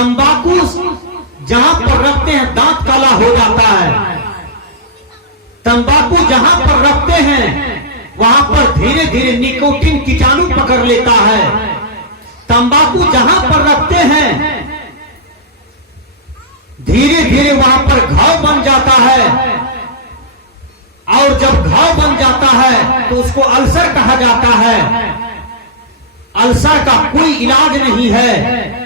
तंबाकू जहां पर रखते हैं दांत काला हो जाता है। तंबाकू जहां पर रखते हैं वहां पर धीरे धीरे निकोटीन कीटाणु पकड़ लेता है। तंबाकू जहां पर रखते हैं धीरे धीरे वहां पर घाव बन जाता है, और जब घाव बन जाता है तो उसको अल्सर कहा जाता है। अल्सर का कोई इलाज नहीं है।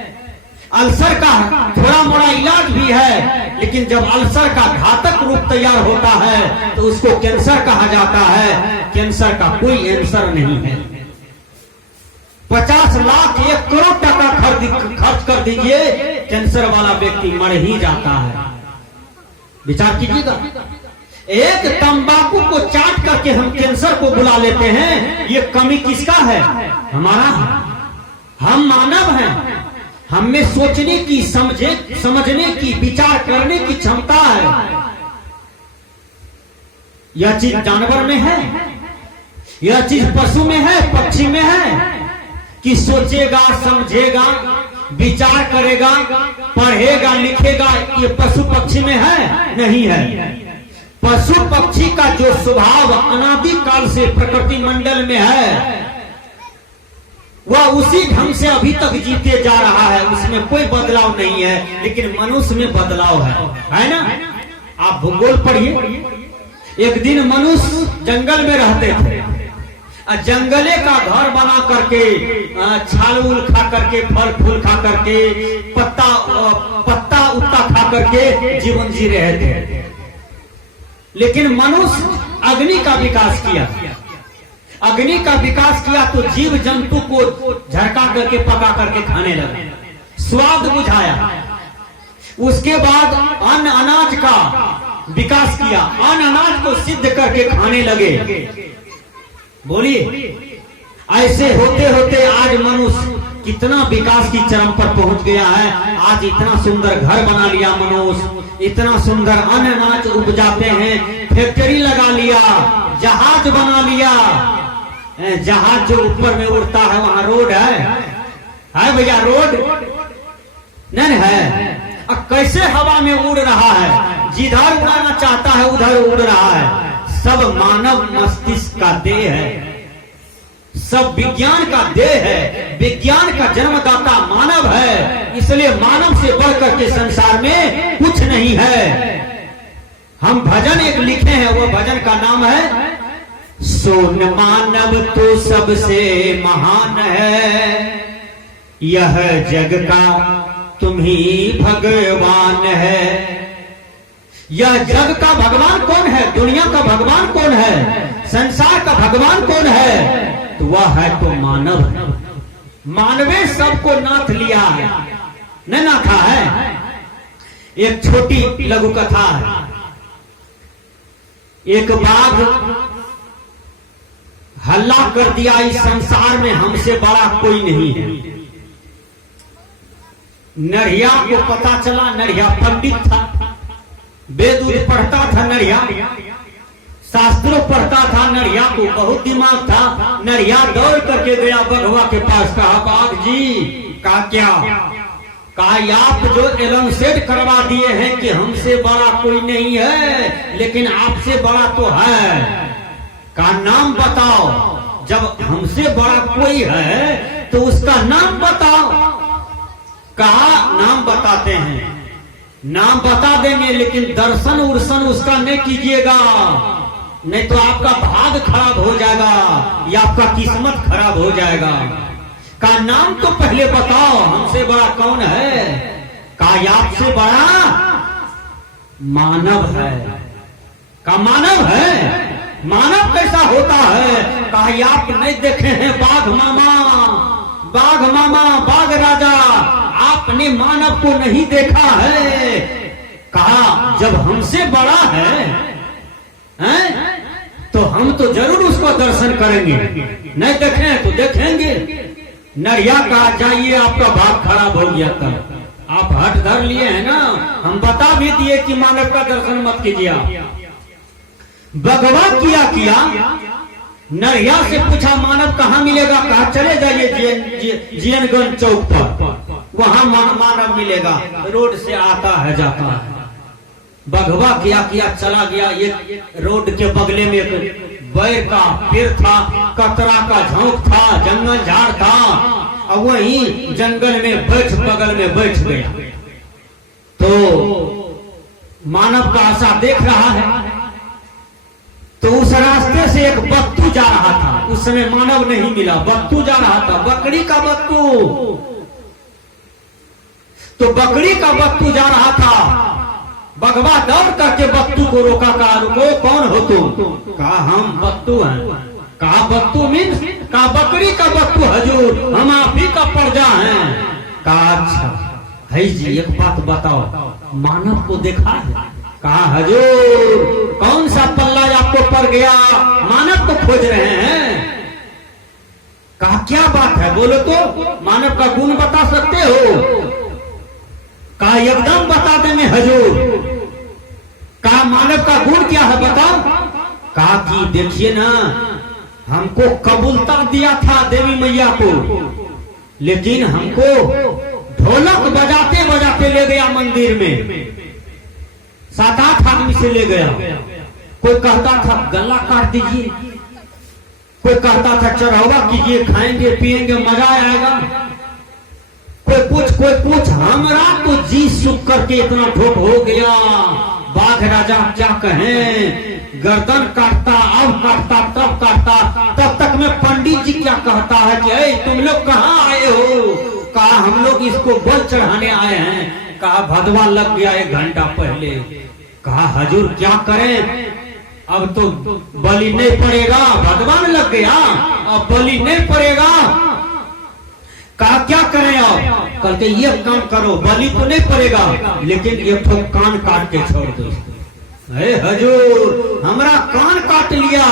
अल्सर का थोड़ा मोड़ा इलाज भी है, लेकिन जब अल्सर का घातक रूप तैयार होता है तो उसको कैंसर कहा जाता है। कैंसर का कोई आंसर नहीं है। 50 लाख 1 करोड़ टका खर्च कर दीजिए, कैंसर वाला व्यक्ति मर ही जाता है। विचार कीजिएगा, एक तंबाकू को चाट करके हम कैंसर को बुला लेते हैं। ये कमी किसका है? हमारा है। हम मानव हैं, हम में सोचने की, समझने की, विचार करने की क्षमता है। यह चीज जानवर में है, यह चीज पशु में है, पक्षी में है कि सोचेगा, समझेगा, विचार करेगा, पढ़ेगा, लिखेगा। ये पशु पक्षी में है? नहीं है। पशु पक्षी का जो स्वभाव अनादि काल से प्रकृति मंडल में है वह उसी ढंग से अभी तक जीते जा रहा है, उसमें कोई बदलाव नहीं है। लेकिन मनुष्य में बदलाव है ना? आप भूगोल पढ़िए। एक दिन मनुष्य जंगल में रहते थे, जंगले का घर बना करके, छाल उल खा करके, फल फूल खा करके, पत्ता उत्ता खा करके जीवन जी रहे थे। लेकिन मनुष्य अग्नि का विकास किया। अग्नि का विकास किया तो जीव जंतु को झरका करके, पका करके खाने लगा, स्वाद बुझाया। उसके बाद अन्न अनाज का विकास किया, अन्न अनाज को सिद्ध करके खाने लगे। बोलिए, ऐसे होते होते आज मनुष्य कितना विकास की चरम पर पहुंच गया है। आज इतना सुंदर घर बना लिया मनुष्य, इतना सुंदर अन्न अनाज उपजाते हैं, फैक्ट्री लगा लिया, जहाज बना लिया। जहाज जो ऊपर में उड़ता है वहां रोड है भैया? रोड नहीं है। अब कैसे हवा में उड़ रहा है, जिधर उड़ाना चाहता है उधर उड़ रहा है। सब मानव मस्तिष्क का देह है, सब विज्ञान का देह है। विज्ञान का जन्मदाता मानव है, इसलिए मानव से बढ़कर के संसार में कुछ नहीं है। हम भजन एक लिखे हैं, वो भजन का नाम है सोन मानव तो सबसे महान है, यह जग का तुम ही भगवान है। यह जग का भगवान कौन है? दुनिया का भगवान कौन है? संसार का भगवान कौन है? तो वह है तो मानव है। मानवे सबको नाथ लिया है, न नाथा है। एक छोटी लघु कथा है। एक बाघ हल्ला कर दिया, इस संसार में हमसे बड़ा कोई नहीं है। नढ़िया को पता चला, नढ़िया पंडित था, वेद पढ़ता था, नढ़िया शास्त्रों पढ़ता था। नढ़िया को बहुत दिमाग था। नढ़िया दौड़ करके गया बघवा के पास, कहा बाघ जी का क्या? कहा आप जो एलाउंसेड करवा दिए हैं कि हमसे बड़ा कोई नहीं है, लेकिन आपसे बड़ा तो है। का नाम बताओ। जब हमसे बड़ा कोई है तो उसका नाम बताओ। कहा नाम बताते हैं, नाम बता देंगे, लेकिन दर्शन उर्शन उसका नहीं कीजिएगा, नहीं तो आपका भाग खराब हो जाएगा या आपका किस्मत खराब हो जाएगा। का नाम तो पहले बताओ, हमसे बड़ा कौन है? का आपसे बड़ा मानव है। का मानव है? मानव कैसा होता है? कहा आप नहीं देखे हैं बाघ मामा, बाघ मामा, बाघ राजा, आपने मानव को नहीं देखा है। कहा जब हमसे बड़ा है तो हम तो जरूर उसको दर्शन करेंगे, नहीं देखें तो देखेंगे। नढ़िया कहा जाइए, आपका भाग खराब हो गया था, आप हट धर लिए हैं ना, हम बता भी दिए कि मानव का दर्शन मत कीजिए। भगवा किया नढ़िया से पूछा मानव कहाँ मिलेगा? कहा चले जाइए जीएनगंज चौक पर। वहां मानव मिलेगा। रोड से आता है जाता है। बघवा क्या किया, चला गया। एक रोड के बगले में एक बैर का पेड़ था, कतरा का झोंक था, जंगल झाड़ था, और वहीं जंगल में बगल में बैठ गया। तो मानव का आशा देख रहा है। तो उस रास्ते से एक बत्तू जा रहा था। उस समय मानव नहीं मिला, बत्तू जा रहा था, बकरी का बत्तू। तो बकरी का बत्तू जा रहा था। बघवा दौड़ करके बत्तू को रोका, कहा रुको, कौन हो तुम? कहा हम बत्तू हैं। कहा बत्तू मीन्स? कहा बकरी का बत्तू हजूर, हम आप ही का प्रजा हैं। कहा अच्छा है जी, एक बात बताओ, मानव को देखा है? कहा हजूर, कौन सा पल्ला आपको पड़ गया, मानव को खोज रहे हैं? कहा क्या बात है, बोलो तो, मानव का गुण बता सकते हो? कहा एकदम बता दे मैं हजूर। कहा मानव का गुण क्या है बताओ? कहा कि देखिए ना, हमको कबूलता दिया था देवी मैया को, लेकिन हमको ढोलक बजाते बजाते ले गया मंदिर में, 7-8 आदमी से ले गया। कोई कहता था गला काट दीजिए, कोई कहता था चढ़ावा कीजिए, खाएंगे पिएंगे मजा आएगा, कोई कुछ। हमरा तो जी सुख करके इतना ठोक हो गया। बाघ राजा क्या कहें, गर्दन काटता, अब काटता, तब काटता। तब तक में पंडित जी क्या कहता है कि तुम लोग कहाँ आए हो? कहा हम लोग इसको बल चढ़ाने आए हैं। कहा भदवा लग गया 1 घंटा पहले। कहा हजूर क्या करें, अब तो बलि नहीं पड़ेगा, भदवा में लग गया, अब बलि नहीं पड़ेगा। कहा क्या करें आप? कल के ये काम करो, बलि तो नहीं पड़ेगा, लेकिन ये तो कान काट के छोड़ दो। हजूर हमरा कान काट लिया।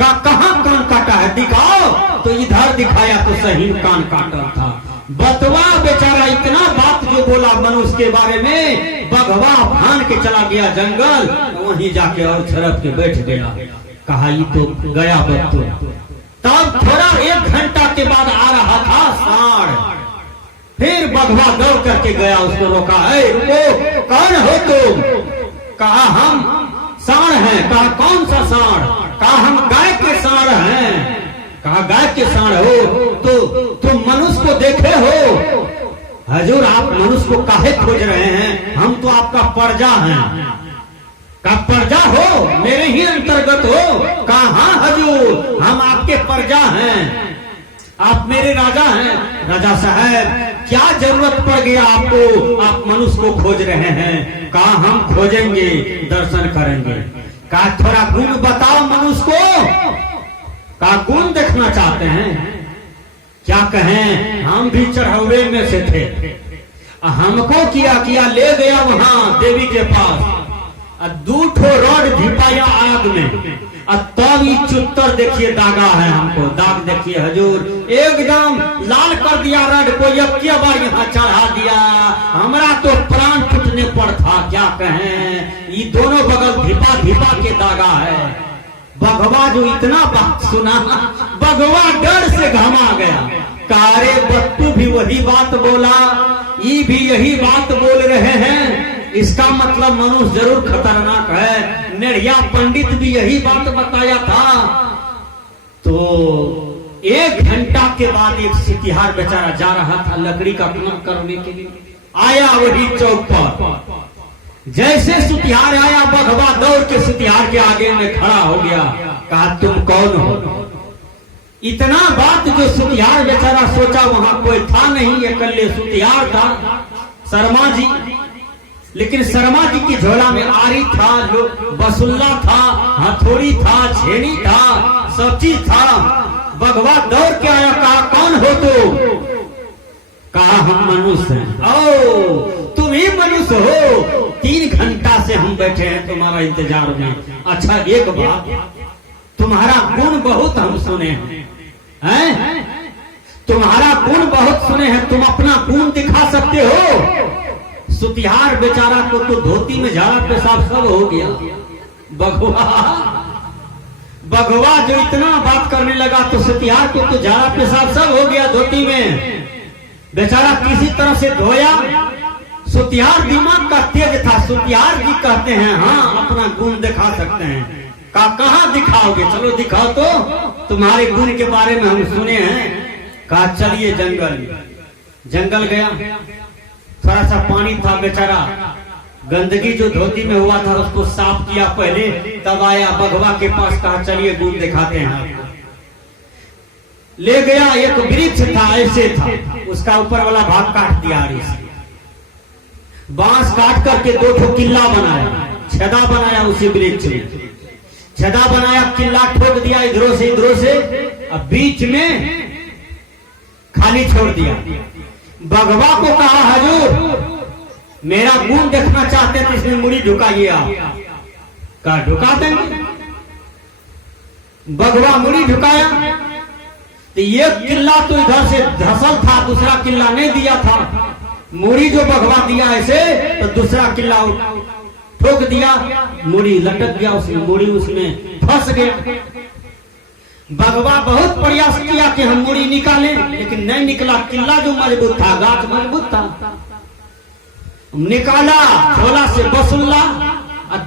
कहाँ कान काटा है दिखाओ। तो इधर दिखाया तो सही कान काटा था। बतवा बेचारा इतना बात जो बोला मनुष्य के बारे में, बघवा फान के चला गया जंगल, वहीं जाके और छरप के बैठ गया। कहा ये तो गया बत्तू। तब थोड़ा 1 घंटा के बाद आ रहा था सांड। फिर बघवा दौड़ करके गया, उसको रोका, रुको, कौन हो तुम? कहा हम सांड हैं। कहा कौन सा सांड? कहा हम गाय के सांड हैं। कहा गाय के सांड हो तो तुम मनुष्य को देखे हो? हजूर आप मनुष्य को काहे खोज रहे हैं, हम तो आपका प्रजा हैं। का प्रजा हो, मेरे ही अंतर्गत हो? कहा हाँ हजूर, हम आपके प्रजा हैं, आप मेरे राजा हैं। राजा साहब क्या जरूरत पड़ गया आपको, आप मनुष्य को खोज रहे हैं? कहा हम खोजेंगे, दर्शन करेंगे। कहा थोड़ा गुण बताओ मनुष्य को। कहा गुण देखना चाहते हैं? क्या कहें, हम भी चढ़ावे में से थे, हमको किया ले गया वहां देवी के पास, 2 ठो रॉड धिपाया आग में, तब ये चुत्तर देखिए दागा है हमको। दाग देखिए हजूर, एकदम लाल कर दिया रॉड को, एक बार यहाँ चढ़ा दिया, हमरा तो प्राण टूटने पर था। क्या कहें, ये दोनों बगल धिपा के दागा है। बघवा जो इतना बात सुना, बघवा डर से घमा गया। कारे बत्तू भी वही बात बोला, ये भी यही बात बोल रहे हैं, इसका मतलब मनुष्य जरूर खतरनाक है। नेड़िया पंडित भी यही बात बताया था। तो 1 घंटा के बाद एक सितिहार बेचारा जा रहा था लकड़ी का काम करने के लिए, आया वही चौक पर। जैसे सुतिहार आया, बघवा दौड़ के सुतिहार के आगे में खड़ा हो गया। कहा तुम कौन हो? इतना बात जो सुतिहार बेचारा सोचा, वहां कोई था नहीं, अकेले सुतिहार था, शर्मा जी। लेकिन शर्मा जी की झोला में आरी था, बसुल्ला था, हथौड़ी था, छेनी था, सब चीज था। बघवा दौड़ के आया। कहा कौन हो तू? कहा हम मनुष्य हैं। ओ तुम ही मनुष्य हो? 3 घंटा से हम बैठे हैं तुम्हारा इंतजार में। अच्छा एक बात, तुम्हारा गुण बहुत हम सुने हैं, तुम्हारा गुण बहुत सुने हैं, तुम अपना गुण दिखा सकते हो? सुतिहार बेचारा को तो धोती में झाड़ा पेशाब सब हो गया। बघवा जो इतना बात करने लगा तो सुतिहार को तो झाड़ा पेशाब सब हो गया धोती में। बेचारा किसी तरह से धोया। सुतिहार दिमाग का तेज था। सुतिहार जी कहते हैं हाँ अपना गुण दिखा सकते हैं। कहाँ दिखाओगे, चलो दिखाओ तो, तुम्हारे गुण के बारे में हम सुने हैं। कहा चलिए जंगल गया। थोड़ा सा पानी था, बेचारा गंदगी जो धोती में हुआ था उसको साफ किया पहले, तब आया बघवा के पास। कहा चलिए गुण दिखाते हैं आपको। ले गया, एक वृक्ष था, ऐसे था, उसका ऊपर वाला भाग काट दिया। बांस काट करके 2 ठो किला बनाया, छेदा बनाया उसी वृक्ष में। छेदा बनाया, किला ठोक दिया इधरों से, अब बीच में खाली छोड़ दिया। बघवा को कहा हजूर मेरा गुण देखना चाहते थे, इसमें मुड़ी झुकाइए आप। कहा झुका देंगे। बघवा मुड़ी झुकाया तो एक किला तो इधर से धसल था, दूसरा किला नहीं दिया था। मुड़ी जो बघवा दिया ऐसे तो दूसरा किला ठोक दिया, मुड़ी लटक गया उसमें, मुड़ी उसमें फंस गया। बघवा बहुत प्रयास किया कि हम मुड़ी निकालें, लेकिन नहीं निकला। किला जो मजबूत था, गाछ मजबूत था, निकाला झोला से बसुल्ला,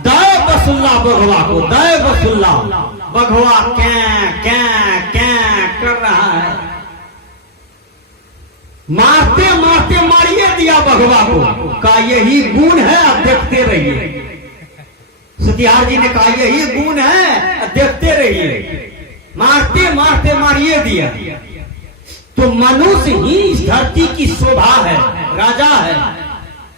दय बसुल्ला बघवा को, दय बसुल्ला। बघवा क्या कर रहा है, मारते मारते मारिए दिया बघवा को। कहा यही गुण है, अब देखते रहिए। सुतिहार जी ने कहा यही गुण है, अब देखते रहिए। मारते मारते मारिए दिया। तो मनुष्य ही इस धरती की शोभा है, राजा है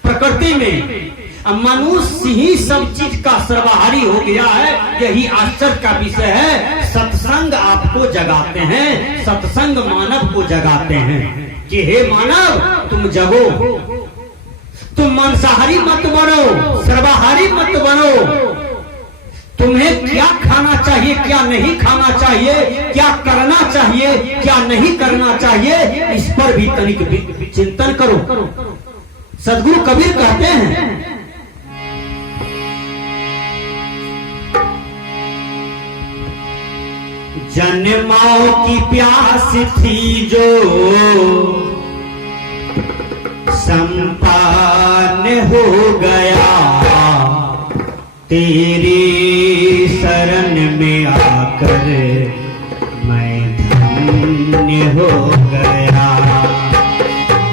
प्रकृति में। अब मनुष्य ही सब चीज का सर्वहारी हो गया है, यही आश्चर्य का विषय है। सत्संग आपको जगाते हैं, सत्संग मानव को जगाते हैं कि हे मानव तुम जगो, तुम मांसाहारी मत बनो, सर्वाहारी मत बनो। तुम्हें क्या खाना चाहिए, क्या नहीं खाना चाहिए, क्या करना चाहिए, क्या नहीं करना चाहिए, इस पर भी तनिक चिंतन करो। सदगुरु कबीर कहते हैं जन्माओं की प्यास थी जो संपन्न हो गया, तेरी शरण में आकर मैं धन्य हो गया।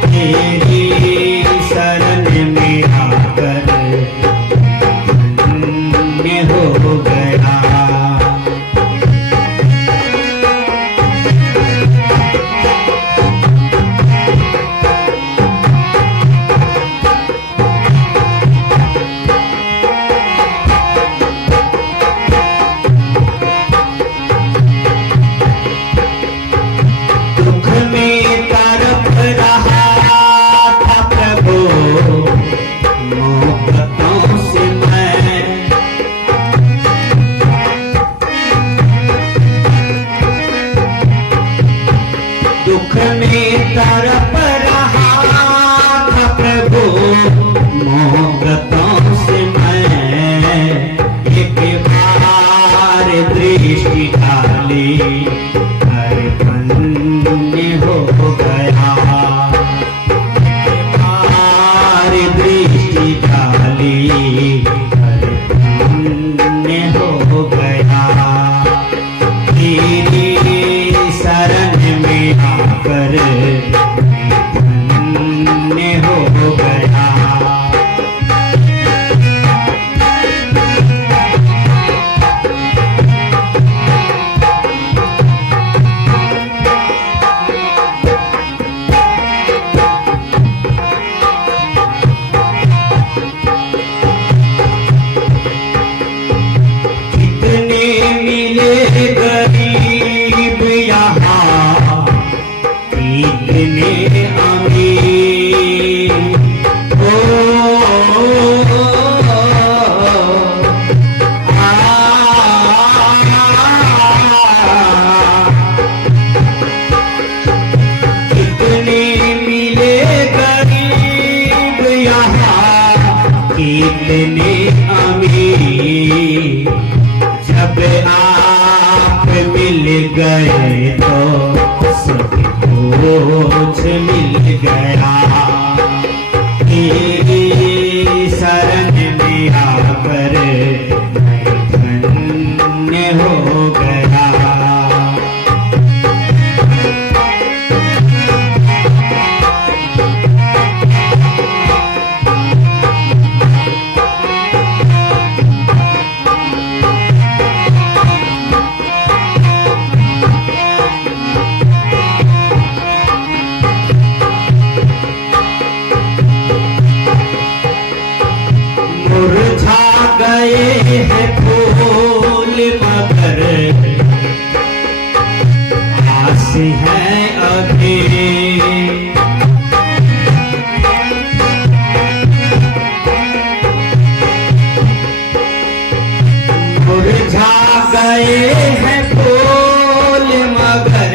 तेरी शरण में आकर धन्य हो गया। कितने अमीर जब आप मिल गए तो सबको कुछ मिल गया, तेरी शरण में आकर मैं धन्य हो गया। मुरझा गए हैं फूल मगर आस है अभी, मुरझा गए हैं फूल मगर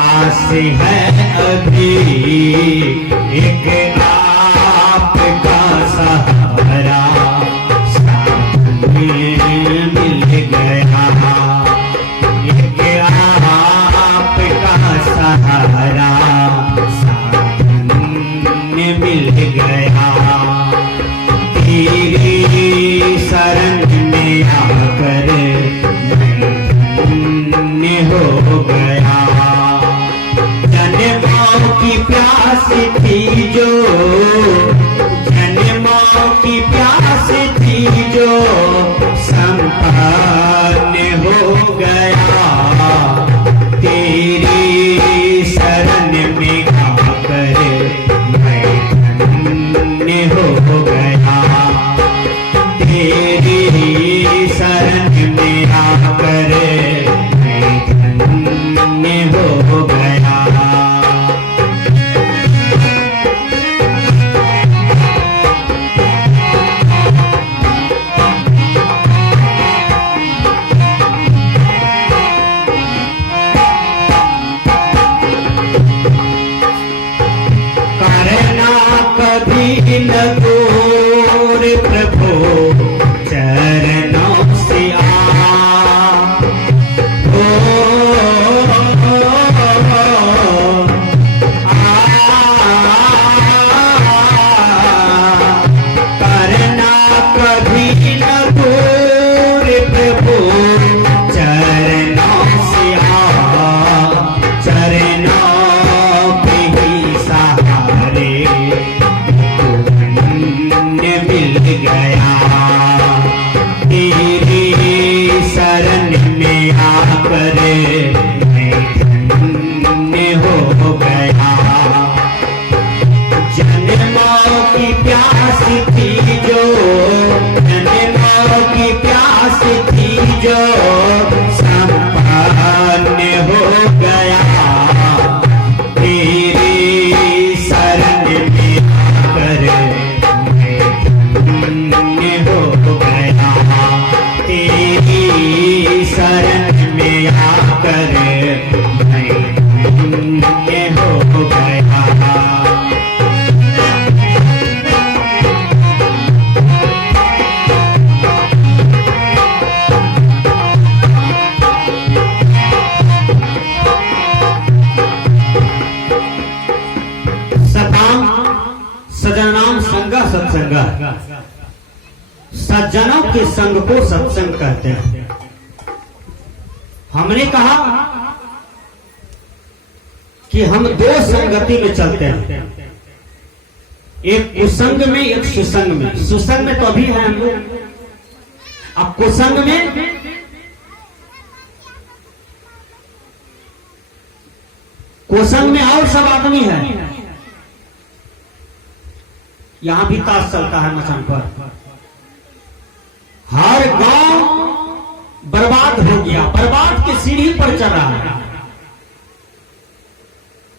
आस है अभी, एक आपका सहारा साथ में मिल गया, एक आपका सहारा साथ में मिल गया, तेरी शरण में आकर मैं धन्य हो गया। जन्मों की प्यास थी जो, जन्मों की प्यास थी जो संपन्न हो गया, तेरी शरण में आकर मैं धन्य हो गया, तेरी शरण में आकर मैं धन्य हो गया। न दूर प्रभु चरणों से करना कभी न दूर प्रभु चरणों से चरणों के ही सहारे मिल गया, तेरी शरण में आकर मैं धन्य हो गया। जन्मों की प्यास थी जो, जन्मों की प्यास थी जो संपन्न हो गया, तेरी शरण में आकर हो गया, तेरी शरण में आकर मैं धन्य हो गया। सजनाम संग सत्संग, सज्जनों के संग को सत्संग कहते हैं। हमने कहा कि हम दो संगति में चलते हैं, एक कुसंग में एक सुसंग में। सुसंग में तो अभी है हम लोग, अब कुसंग में कुसंग में और सब आदमी है। यहां भी ताश चलता है मचान पर, हर गांव बर्बाद हो गया, बर्बाद की सीढ़ी पर चल रहा है,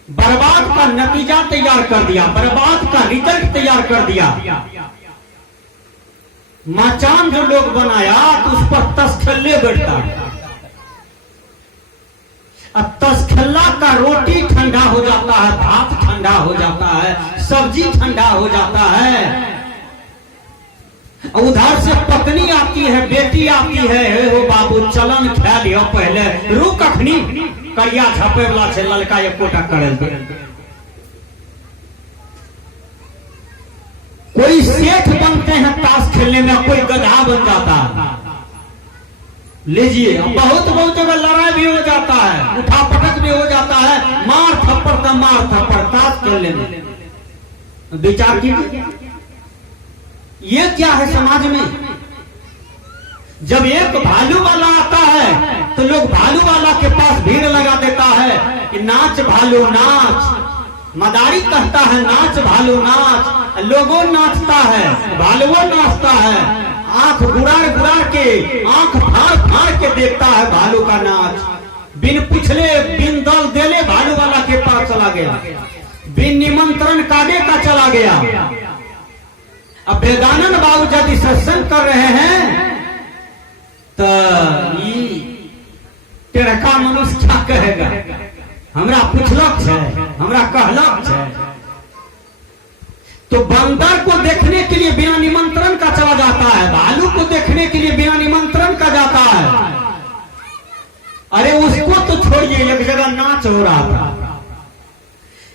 बर्बाद का नतीजा तैयार कर दिया, बर्बाद का रिजल्ट तैयार कर दिया। मचान जो लोग बनाया तो उस पर तस्खल्ले बैठता है, अब तस्खल्ला का रोटी ठंडा हो जाता है, भात ठंडा हो जाता है, सब्जी ठंडा हो जाता है, उधर से पत्नी आती है, बेटी आती है, वो बाबू चलन खा लियो पहले, रुक अखनी करिया झपे वाला से ललका एक कोटा करल दे। कोई सेठ बनते हैं ताश खेलने में, कोई गधा बन जाता है। लीजिए, बहुत बहुत जगह लड़ाई भी हो जाता है, उठा पटक भी हो जाता है, मार थप्पड़ का मार थप्पड़ ताश खेलने में। विचार कीजिए, ये क्या है समाज में। जब एक भालू वाला आता है तो लोग भालू वाला के पास भीड़ लगा देता है कि नाच भालू नाच, मदारी कहता है नाच भालू नाच, लोगों नाचता है, भालुओं नाचता है, आंख गुड़ार गुड़ार के, आंख फाड़ फाड़ के देखता है भालू का नाच। बिन पूछले बिन दल देले भालू वाला के पास चला गया, बिन निमंत्रण कागे का चला गया। अब वेदानंद बाबू यदि सत्संग कर रहे हैं तो टेढ़का मनुष्य क्या कहेगा, हमरा पूछलक है, हमरा कहलक है। तो बंदर को देखने के लिए बिना निमंत्रण का चला जाता है, भालू को देखने के लिए बिना निमंत्रण का जाता है। अरे उसको तो छोड़िए, एक जगह नाच हो रहा था,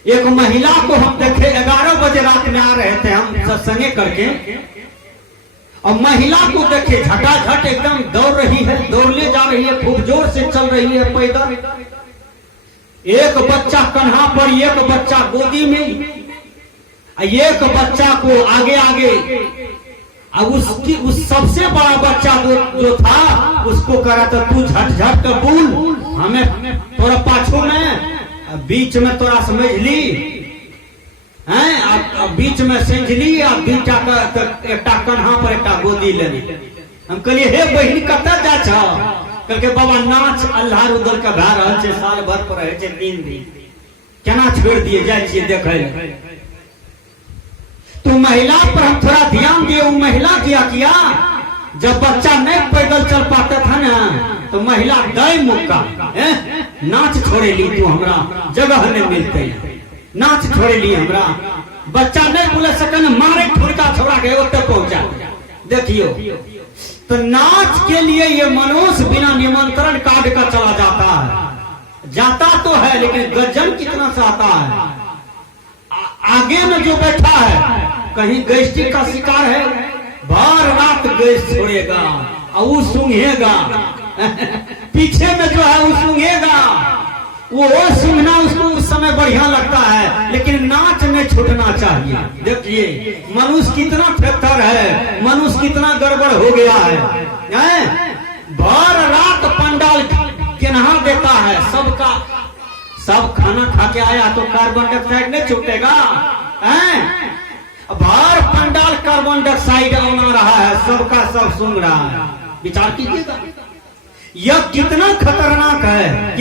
एक महिला को हम देखे 11 बजे रात में आ रहे थे हम सत्संगे करके, और महिला को देखे झटाझट एकदम दौड़ रही है, दौड़ने जा रही है, खूब जोर से चल रही है पैदल। एक बच्चा कन्हा पर, एक बच्चा गोदी में, एक बच्चा को आगे आगे। अब उस सबसे बड़ा बच्चा जो था उसको कह रहा था तू झट कर बोल, हमें थोड़ा पाछू में, बीच में थोड़ा समझ ली हैं, अब बीच में समझ ली, अब बीटा एक कन्हा पर एक गोदी लेनी। हम कहलिए हे बहिनी कत जा छ, कहलके बाबा नाच अल्लाह उदल का भए रहल छै, साल भर पर रहे छै 3 दिन, केना छोड़ दिए, जाए छिए देखे। तो महिला पर हम थोड़ा ध्यान दिए। वो महिला किया जब बच्चा नहीं पैदल चल पाता था ना तो महिला दई मुक्का नाच छोड़े ली, तू हमरा जगह नहीं मिलते, नाच छोड़े ली हमरा, बच्चा नहीं बोले सकन मारे ठुड़का छोड़ा के ओते पहुंचा। देखियो, तो नाच के लिए ये मनुष्य बिना निमंत्रण कार्ड का चला जाता है, जाता तो है लेकिन गजन कितना चाहता है। आगे में जो बैठा है कहीं गैस्ट्रिक का शिकार है, भर रात गैस छोड़ेगा और वो सूंघेगा। पीछे में जो है वो सूंघेगा, वो सूंघना उसको उस समय बढ़िया लगता है, लेकिन नाच नहीं छूटना चाहिए। देखिए मनुष्य कितना थेथर है, मनुष्य कितना गड़बड़ हो गया है। भर रात पंडाल केनहा देता है, सबका सब खाना खा के आया तो कार्बन डाइऑक्साइड नहीं छूटेगा। बाहर पंडाल कार्बन डाइऑक्साइड आना रहा है, सबका सब सूंघ रहा है। विचार कीजिएगा यह कितना खतरनाक है।